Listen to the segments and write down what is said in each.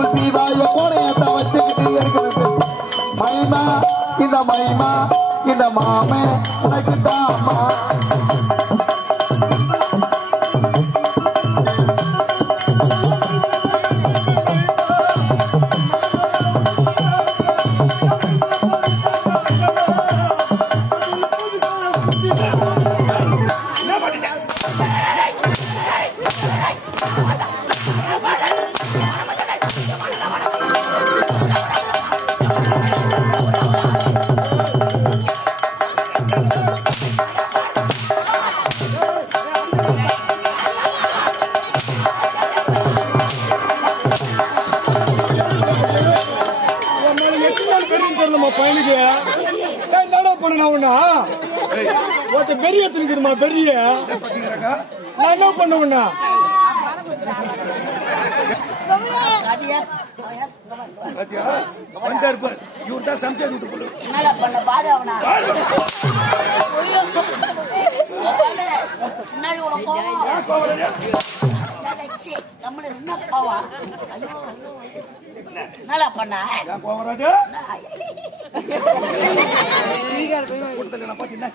குத்தி வாய கோடையத்தை வச்சுக்கிட்டு இருக்கிறது மைமா இந்த மைமா இந்த மாமே எனக்கு தாமா பையனுக்கு என்ன பண்ண ஒருத்த பெரிய தின்னுக்குதுமா பெரிய நான் என்ன பண்ண இவர் தான் சமைச்சது விட்டு போல நல்லா பண்ண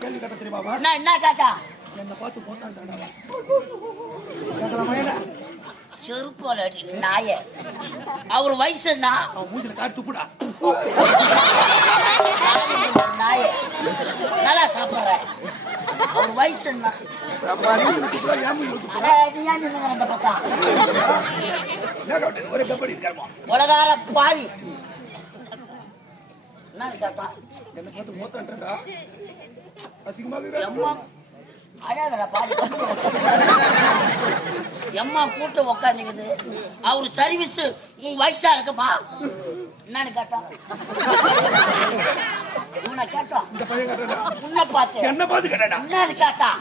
கேள்வி கட்ட தெரியுமா என்ன காக்கா என்ன பார்த்து போட்டான் செருப்பு நாய அவர் வயசு என்ன மூஞ்சில காட்டு துப்புடா நாய நல்லா சாப்பிடுற அவர் வயசு என்ன உலகார பாவி என்ன கேட்டா என்ன பார்த்து மோத்தான்டா அழகடா பாடி எம்மா கூட்ட உக்காந்துக்குது அவரு சர்வீஸ் உன் வயசா இருக்குமா என்னன்னு கேட்டா உன்னை கேட்டா உன்னை பார்த்து என்ன பார்த்து கேட்டா என்னன்னு கேட்டா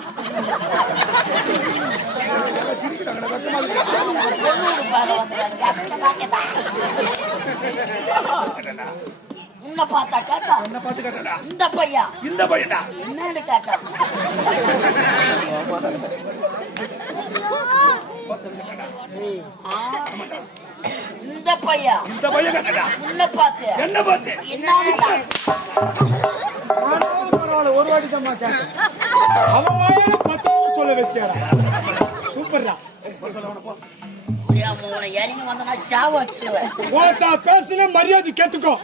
உன்னை பார்த்தா கேட்டா என்ன பார்த்து கேட்டா இந்த பையன் என்னன்னு கேட்டா இந்த பையன் கேட்டா உன்னை பார்த்து என்ன பார்த்து என்னன்னு ஒரு வாட்டி தான் மாட்டேன் அவன் வாயில 10 சொல்ல வச்சியாடா சூப்பர்டா பேசுன மரியாதை கேட்டுக்கோ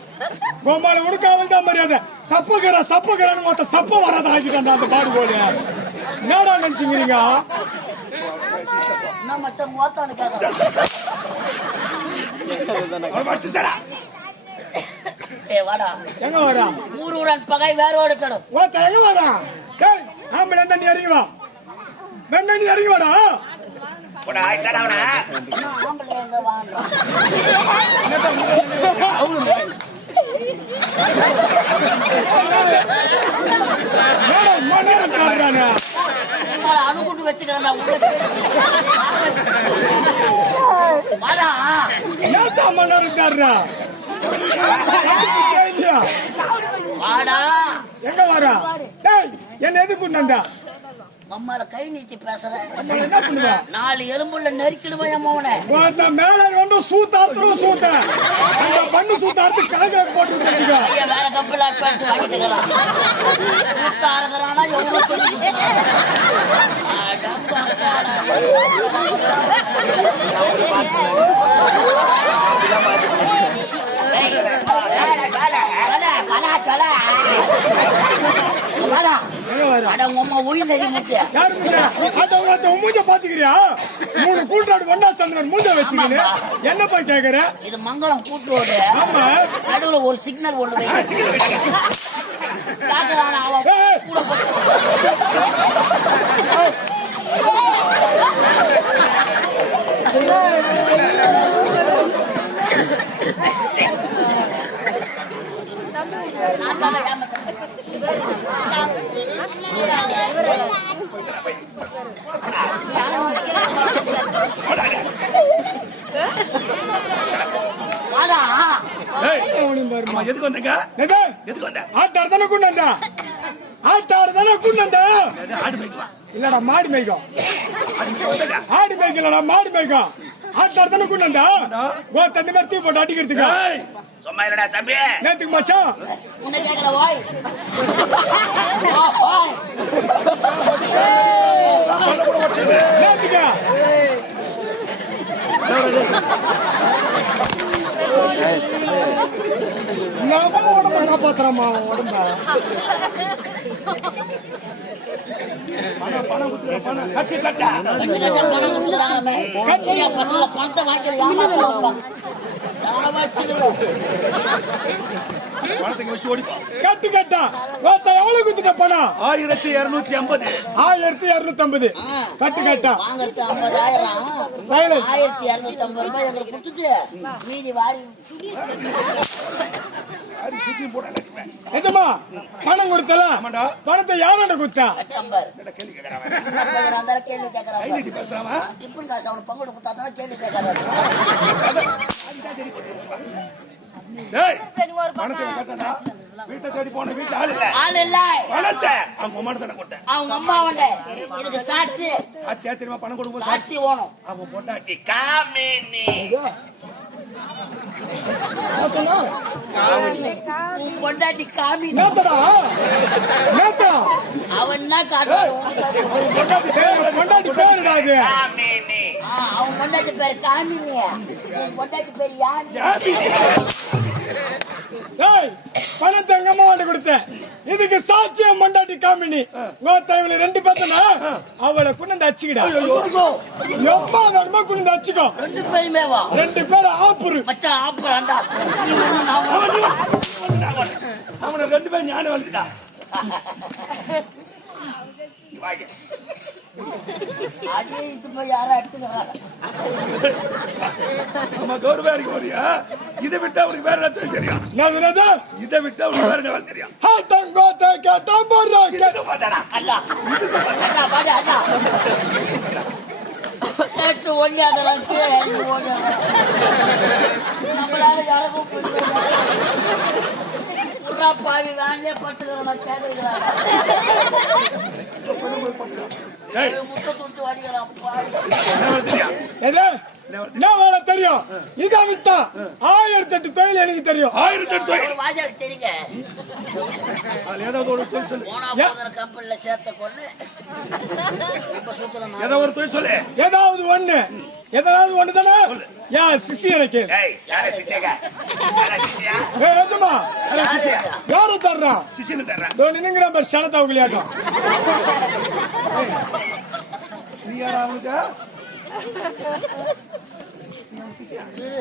கோமாள உனக்காவல் தான் மரியாதை சப்பகரான்னு மொத்த சப்ப வராத ஆக்கிட்டான் அந்த பாடு போல என்னடா நினைச்சுக்கிறீங்க எங்க வரா ஊருடன் பகை வேரோடு கடும் ஓத்த எங்க வரா ஆம்பளை நீ இறங்கி வா வெண்ண நீ இறங்கி வாடா அணுகுண்டு வச்சுக்கிறேன் எங்க வரா என்ன எதுக்கு அம்மால கை நீட்டி பேசுறேன் என்ன பண்ணுவ 4 எலும்புள்ள நெருக்கிடுவேன் அம்மாவனை மேல வந்து சூத்தார்த்தம் சூத்த பண்ணு சூத்தார்த்து கலக போட்டு வேற கப்பல் வாங்கிட்டுக்கலாம் சூத்தாரங்கிறானா எவ்வளவு பாத்துக்கிறியா 3 கூட்டாடு ஒன்னா சந்திரன் மூஞ்ச வச்சுக்கிட்டு என்ன போய் கேக்குற இது மங்களம் கூட்டோடு நடுவுல ஒரு சிக்னல் ஒண்ணு எதுக்கு வந்தங்க எதுக்கு வந்த ஆட்டாடுதானே கொண்டாந்தா ஆட்டாடுதானே கொண்டாந்தா ஆடு மேய்க்குவா இல்லடா மாடு மேய்க்கும் ஆடு மேய்க்கலடா மாடு மேய்க்கும் ஆத்தாடுதானே கொண்டாண்டா கோ தண்ணி மாதிரி தூக்கி போட்டு அடிக்கிறதுக்கு ஏய், சும்மா இல்லடா தம்பி. நேத்துக்கு மச்சான் உன்னை கேட்கல வாய் வாய் சொல்ல கூட வச்சது. நேத்துக்கு நம்ம உடம்ப காப்பாத்துறாமா உடம்ப பணம் குத்துற பணம் கட்டி கட்டா. கட்டுக்கட்டா பணம் கொடுக்குறாங்க கட்டியா பசங்களை பணத்தை வாங்கிக்கிற ஏமாத்துறாங்க சாவாச்சிடுவோம் பணத்துக்கு வச்சு ஓடிப்பா. கட்டு கட்டா வாத்தா எவ்வளவு குத்துட்ட பணம் 1250. 1250 கட்டு கட்டா வாங்கறது 50,000 சைலன்ஸ் 1250 ரூபாய் எங்களுக்கு கொடுத்துட்டு மீதி வாரி அது சுத்தி போட கட்டுவேன். நிஜமா பணம் கொடுத்தல ஆமாடா. பணத்தை யாரோட குத்தா கட்டம்பர் என்ன கேள்வி கேக்குறான்? அந்த கேள்வி கேட்கறாங்க கைநீட்டி பேசுறாமா? இப்படி காசு அவனுக்கு பங்கு கொடுத்தா தான் கேள்வி கேட்கறாங்க டேய், பணத்தை கட்டடா. வீட்டை தேடி போன வீட்டு ஆள் இல்ல. ஆள் இல்ல பணத்தை அவங்க அம்மா தானே கொடுத்தேன். அவங்க அம்மா வந்து இதுக்கு சாட்சி சாட்சியா தெரியுமா பணம் கொடுக்கும் சாட்சி ஓணும் அவன் பொண்டாட்டி காமினி. உன் பொண்டாட்டி காமி நேத்தடா நேத்தா அவன் என்ன காட்டுவான் கொண்டாடி பேருடா அது காமினி. அவன் பொண்டாட்டி பேரு காமினி உன் பொண்டாட்டி பேரு யாமி ஏய் பணத்தை எங்க அம்மா வந்து கொடுத்தேன் இதுக்கு சாட்சியம் மண்டாட்டி காமினி கோத்தா இவளை 2 பேத்தனா அவளை குண்டு அச்சுக்கிடா எம்மா வேணுமா குண்டு அச்சுக்கோ 2 பேருமே வா 2 பேரும் ஆப்புரு மச்சான் ஆப்புறான்டா அவனை 2 பேரும் ஞானம் வந்துட்டா. அதே இது போய் யாரும் அடிச்சுக்கிறாங்க நம்ம கௌரவாரிக்கு வரியா? இதை விட்டா அவனுக்கு வேற என்ன தெரியும்? என்னது இதை விட்டா அவனுக்கு வேற என்ன தெரியும்? ஹாட்டம் கோத்தா கேட்டாம் போறா இது பார்த்தாடா. அல்லா அல்லா பாடு அல்லா கேட்டு ஒழியாதெல்லாம் கீழே இறங்கி ஓடியாதான் நம்மளால யாருக்கும் புறா பாவி வேண்டே பட்டுக்கிறோம் கேட்கறாங்க டேய், முட்டை துட்டு வாடிக்கிறான் பாவி என்ன தெரியும்? எது என்ன வேலை தெரியும் இதை விட்டா 1008 தொழில் எனக்கு தெரியும் 1008 தொழில். ஒரு வாஜாக்கு தெரியுங்க அதுல ஏதாவது ஒரு தொழில் சொல்லு. போனா போகிற கம்பெனில சேர்த்த கொண்டு நம்ம சூத்திரம் ஏதோ ஒரு தொழில் சொல்லு. ஏதாவது ஒண்ணு தானே ஏன் சிசி எனக்கு டேய், யாரே சிசியக? யாரே சிசியா? ஏஜமா யாரு தர்றா சிசின்னு தர்றேன். நின்னுங்கிற மாதிரி சனத்தா விளையாட்டும் நீ யாரா அவனுக்கு?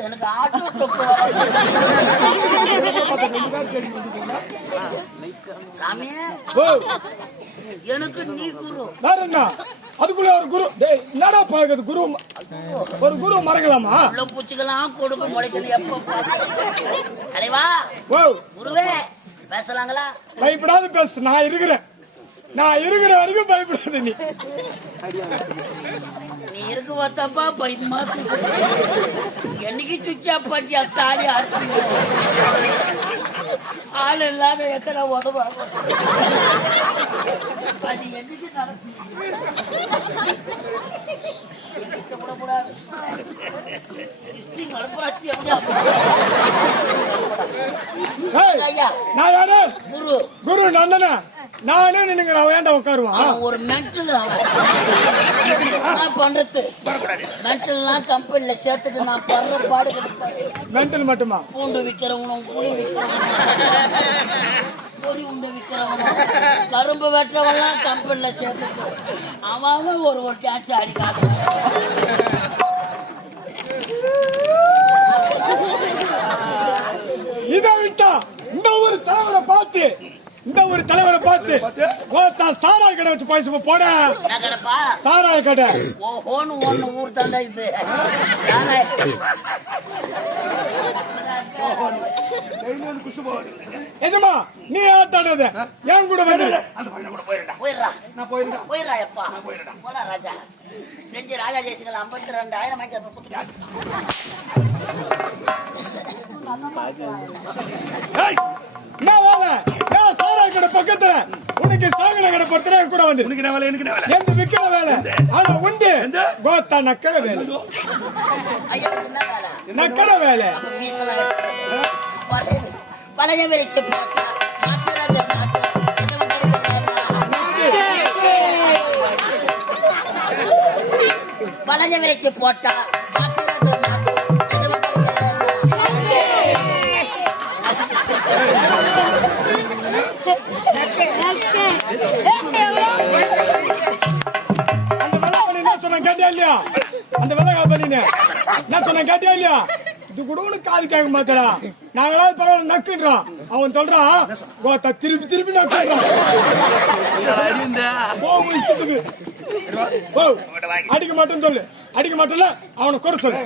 எனக்கு ஆட்டோ தொப்பு சாமி ஓ எனக்கு நீ குரு வேற என்ன அதுக்குள்ள ஒரு குரு டேய் என்னடா பாக்குது குரு ஒரு குரு மறக்கலாமா உள்ள பூச்சிக்கெல்லாம் கொடுக்க முளைக்கணும் எப்ப தலைவா ஓ குருவே பேசலாங்களா பயப்படாத பேசு நான் இருக்கிற வரைக்கும் பயப்படாத நீ இருக்கு பார்த்தப்பா பயமா என்னைக்கு சுச்சா பாட்டியா தாலி அறுத்து ஆள் இல்லாத எத்தனை உதவாங்க அது என்னைக்கு நடக்கும் விடக்கூடாது ஏய், ஐயா நான் யாரு குரு குரு நந்தன நானே நின்னுங்க வேண்டாம் உட்காருவான் அவன் ஒரு மென்டல் என்ன பண்றது மென்டல்லாம் கம்பெனில சேர்த்துட்டு நான் படுற பாடு கிடைப்பாரு மென்டல் மட்டுமா பூண்டு விக்கிறவனும் புளி விக்கிறவனும் பொறி உண்டை விக்கிறவனும் கரும்பு வெட்டுறவெல்லாம் கம்பெனில சேர்த்துட்டு அவன் ஒரு டாச்சு அடிக்காது இதை விட்டா இந்த ஒரு தலைவரை பார்த்து கோத்தா சாராய கடை வச்சு பேச போட என்ன கிடப்பா சாராய கடை ஓஹோன்னு ஒண்ணு ஊர் தாண்டா இது சாராய எஜமா நீ ஆட்டானது என் கூட வந்து போயிடுறா எப்பா போடா ராஜா செஞ்சு ராஜா ஜெயசிங்கல் 52,000 என்ன வேலை சாராய கடை பக்கத்துல உனக்கு சாகன கடை பொறுத்தனா கூட வந்து உனக்கு என்ன வேலை எனக்கு என்ன வேலை எந்த விக்கிற வேலை ஆனா உண்டு எந்த? கோத்தா நக்கற வேலை ஐயா என்ன வேலை நக்கற வேலை அப்ப மீசல பழைய விரிச்சு போட்டா மாட்டுறது மாட்டு பழைய விரிச்சு போட்டா மாட்டுறது அந்த வெள்ளக்காரன் என்ன சொன்ன கேட்டியா இல்லையா அந்த வெள்ளக்காரன் என்ன சொன்ன கேட்டியா இல்லையா இது கூட உனக்கு காது கேட்க மாட்டடா நாங்களாவது பரவாயில்ல நக்குன்றோம் அவன் சொல்றான் கோத்தா திருப்பி திருப்பி நக்குறான் போகும் இஷ்டத்துக்கு போ அடிக்க மாட்டேன்னு சொல்லு அடிக்க மாட்டேன்ல அவனை குறை சொல்லு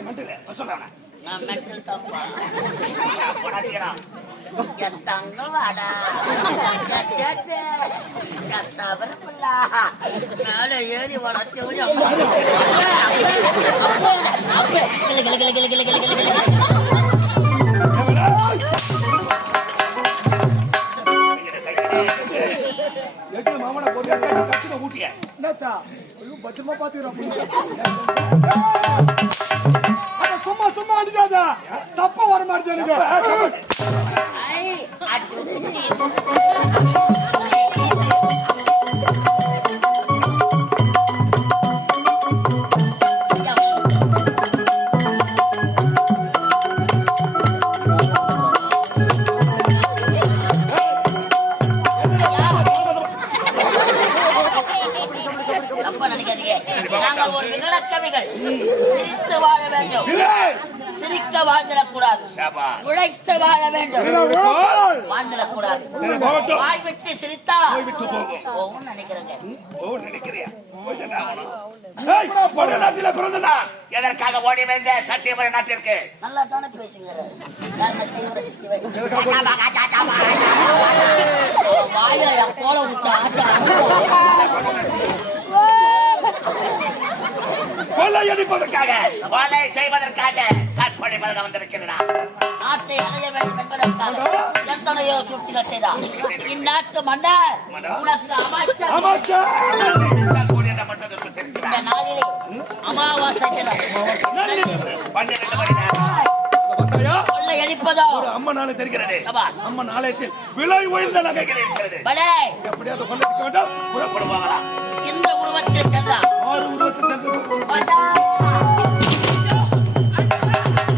நான் மெட்டல் தப்பா என் தங்கவாடா சேட்டு சபரப்புல்லா மேல ஏறி வளர்த்து மாமனை போட்டு கட்சியில ஊட்டிய என்னத்தா ஐயோ பத்திரமா பாத்துக்கிறோம் சும்மா சும்மா அடிக்காத தப்ப வர மாட்டேன் எனக்கு நாங்கள் ஒரு விகடக்கவிகள் சிரித்து வாழ வேண்டும் சிரிக்க வாழ்ந்திடக்கூடாது உழைத்து வாழ வேண்டும் வாழ்ந்திடக்கூடாது வாய் விட்டு சிரித்தா போகும் நினைக்கிறேங்க நாட்டில பிறந்தனா எதற்காக ஓடி வந்த சத்தியபுர நாட்டிற்கு நல்லா தானே பேசுகிறார் வாயில போல விட்டு ஆட்டா கொலை அடிப்பதற்காக கொலை செய்வதற்காக கற்பழிப்பதற்கு வந்திருக்கிறார் நாட்டை அடைய வேண்டும் என்பதற்காக எத்தனையோ சூழ்ச்சிகள் செய்தார் இந்நாட்டு மன்னர் உனக்கு அமைச்சர் இந்த நாளிலே அமாவாசை கொள்ளை அடிப்பதோ அம்மனாலே தெரிகிறது சபாஸ். அம்மன் ஆலயத்தில் விலை உயர்ந்த நகைகள் இருக்கிறது பலே எப்படியாவது கொள்ளை அடிக்க வேண்டும் புறப்படுவாங்களா இந்த உருவத்தில் சென்றார்